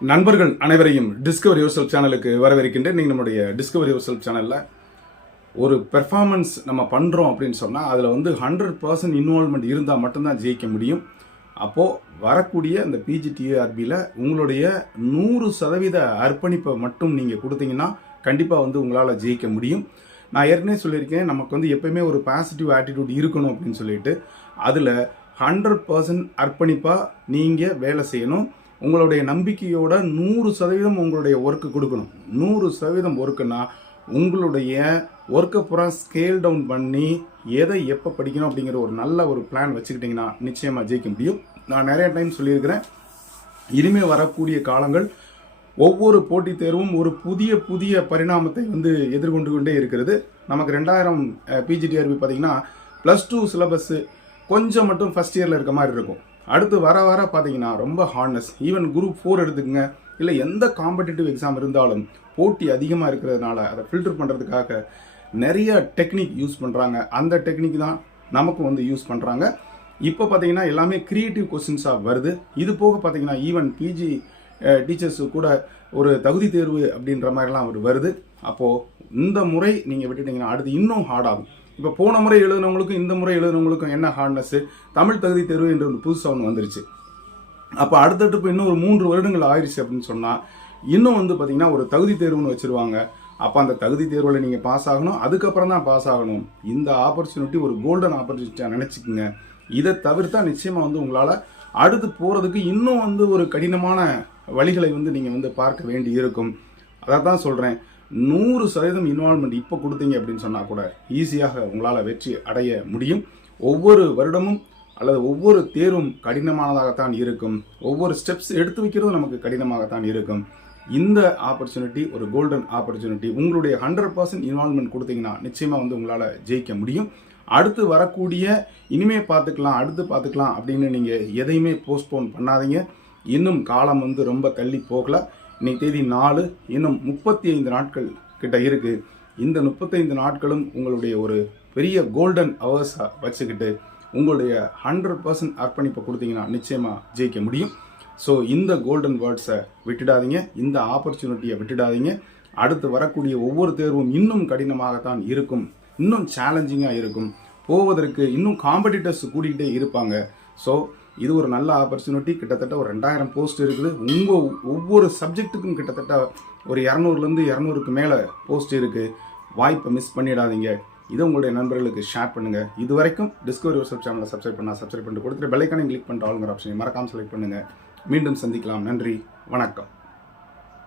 நண்பர்கள் அனைவரையும் டிஸ்கவரி யூசல் சேனலுக்கு வரவேற்கின்றேன். நீங்கள் நம்முடைய டிஸ்கவரி யூசல் சேனலில் ஒரு பெர்ஃபார்மன்ஸ் நம்ம பண்ணுறோம் அப்படின்னு சொன்னால் அதில் வந்து ஹண்ட்ரட் பர்சன்ட் இன்வால்மெண்ட் இருந்தால் மட்டும்தான் ஜெயிக்க முடியும். அப்போது வரக்கூடிய இந்த பிஜிடிஆர்பியில் உங்களுடைய நூறு சதவீத அர்ப்பணிப்பை மட்டும் நீங்கள் கொடுத்தீங்கன்னா கண்டிப்பாக வந்து உங்களால் ஜெயிக்க முடியும். நான் ஏற்கனவே சொல்லியிருக்கேன் நமக்கு வந்து எப்பயுமே ஒரு பாசிட்டிவ் ஆட்டிடியூட் இருக்கணும் அப்படின்னு சொல்லிட்டு. அதில் ஹண்ட்ரட் பர்சன்ட் அர்ப்பணிப்பாக நீங்கள் வேலை செய்யணும். உங்களுடைய நம்பிக்கையோட நூறு சதவீதம் உங்களுடைய ஒர்க்கு கொடுக்கணும். நூறு சதவீதம் ஒர்க்குன்னா உங்களுடைய ஒர்க்கை பூரா ஸ்கேல் டவுன் பண்ணி எதை எப்போ படிக்கணும் அப்படிங்கிற ஒரு நல்ல ஒரு பிளான் வச்சுக்கிட்டிங்கன்னா நிச்சயமாக ஜெயிக்க முடியும். நான் நிறைய டைம் சொல்லியிருக்கிறேன். இனிமேல் வரக்கூடிய காலங்கள் ஒவ்வொரு போட்டித் தேர்வும் ஒரு புதிய புதிய பரிணாமத்தை வந்து எதிர்கொண்டு கொண்டே இருக்கிறது. நமக்கு ரெண்டாயிரம் பிஜிடிஆர்பி பார்த்தீங்கன்னா ப்ளஸ் டூ சிலபஸ்ஸு கொஞ்சம் மட்டும் ஃபஸ்ட் இயரில் இருக்க மாதிரி இருக்கும். அடுத்து வர வர பார்த்தீங்கன்னா ரொம்ப ஹார்ட்னஸ் ஈவன் குரூப் ஃபோர் எடுத்துக்கங்க. இல்லை எந்த காம்படிட்டிவ் எக்ஸாம் இருந்தாலும் போட்டி அதிகமாக இருக்கிறதுனால அதை ஃபில்டர் பண்ணுறதுக்காக நிறைய டெக்னிக் யூஸ் பண்ணுறாங்க அந்த டெக்னிக் தான் நமக்கு வந்து யூஸ் பண்ணுறாங்க இப்போ பார்த்தீங்கன்னா எல்லாமே க்ரியேட்டிவ் கொஸ்டின்ஸாக வருது. இது போக பார்த்தீங்கன்னா ஈவன் பிஜி டீச்சர்ஸு கூட ஒரு தகுதி தேர்வு அப்படின்ற மாதிரிலாம் ஒரு வருது. அப்போது இந்த முறை நீங்கள் விட்டுட்டீங்கன்னா அடுத்து இன்னும் ஹார்டாகும் இப்போ போன முறை எழுதினவங்களுக்கும் இந்த முறை எழுதினவங்களுக்கும் என்ன ஹார்ட்னஸ்ஸு தமிழ் தகுதி தேர்வு என்று ஒன்று புதுசாக ஒன்று வந்துருச்சு. அப்போ அடுத்தடுத்து இப்போ இன்னும் ஒரு மூன்று வருடங்கள் ஆயிடுச்சு அப்படின்னு சொன்னால் இன்னும் வந்து பார்த்தீங்கன்னா ஒரு தகுதி தேர்வுன்னு வச்சுருவாங்க. அப்போ அந்த தகுதி தேர்வில் நீங்கள் பாஸ் ஆகணும். அதுக்கப்புறம் தான் பாஸ் ஆகணும். இந்த ஆப்பர்ச்சுனிட்டி ஒரு கோல்டன் ஆப்பர்ச்சுனிட்டியாக நினச்சிக்கோங்க. இதை தவிர்த்தா நிச்சயமாக வந்து உங்களால் அடுத்து போகிறதுக்கு இன்னும் வந்து ஒரு கடினமான வழிகளை வந்து நீங்கள் வந்து பார்க்க வேண்டி இருக்கும் அதை தான் சொல்கிறேன் நூறு சதவீதம் இன்வால்மெண்ட் இப்போ கொடுத்தீங்க அப்படின்னு சொன்னால் கூட ஈஸியாக உங்களால் வெற்றி அடைய முடியும். ஒவ்வொரு வருடமும் அல்லது ஒவ்வொரு தேர்வும் கடினமானதாகத்தான் இருக்கும். ஒவ்வொரு ஸ்டெப்ஸ் எடுத்து வைக்கிறதும் நமக்கு கடினமாகத்தான் இருக்கும். இந்த ஆப்பர்ச்சுனிட்டி ஒரு கோல்டன் ஆப்பர்ச்சுனிட்டி உங்களுடைய ஹண்ட்ரட் பர்சன்ட் இன்வால்மெண்ட் கொடுத்தீங்கன்னா நிச்சயமாக வந்து உங்களால் ஜெயிக்க முடியும். அடுத்து வரக்கூடிய இனிமே பார்த்துக்கலாம் அடுத்து பார்த்துக்கலாம் அப்படின்னு நீங்கள் எதையுமே போஸ்ட்போன் பண்ணாதீங்க. இன்னும் காலம் வந்து ரொம்ப தள்ளி போகல. இன்னைக்கு தேதி நாலு இன்னும் முப்பத்தி ஐந்து நாட்கள் கிட்ட இருக்கு. இந்த முப்பத்தைந்து நாட்களும் உங்களுடைய ஒரு பெரிய கோல்டன் அவர்ஸாக வச்சுக்கிட்டு உங்களுடைய ஹண்ட்ரட் பர்சன்ட் அர்ப்பணிப்பை கொடுத்தீங்கன்னா நிச்சயமாக ஜெயிக்க முடியும். ஸோ இந்த கோல்டன் வேர்ட்ஸை விட்டுடாதீங்க. இந்த ஆப்பர்ச்சுனிட்டியை விட்டுடாதீங்க. அடுத்து வரக்கூடிய ஒவ்வொரு தேர்வும் இன்னும் கடினமாகத்தான் இருக்கும். இன்னும் சேலஞ்சிங்காக இருக்கும். போவதற்கு இன்னும் காம்படிட்டர்ஸ் கூட்டிகிட்டே இருப்பாங்க. ஸோ இது ஒரு நல்ல ஆப்பர்ச்சுனிட்டி கிட்டத்தட்ட ஒரு ரெண்டாயிரம் போஸ்ட் இருக்குது. உங்கள் ஒவ்வொரு சப்ஜெக்ட்டுக்கும் கிட்டத்தட்ட ஒரு இரநூறுலேருந்து இரநூறுக்கு மேலே போஸ்ட் இருக்குது வாய்ப்பை மிஸ் பண்ணிடாதீங்க. இதை உங்களுடைய நண்பர்களுக்கு ஷேர் பண்ணுங்கள் இது வரைக்கும் டிஸ்கவரி யூசப் சேனலை சப்ஸ்கிரைப் பண்ணால் சப்ஸ்கிரைப் பண்ணிட்டு கொடுத்துட்டு பெல்லைக்கானே கிளிக் பண்ணிட்டு ஆளுங்கிற ஆப்ஷனை மறக்காமல் செலக்ட் பண்ணுங்கள் மீண்டும் சந்திக்கலாம். நன்றி. வணக்கம்.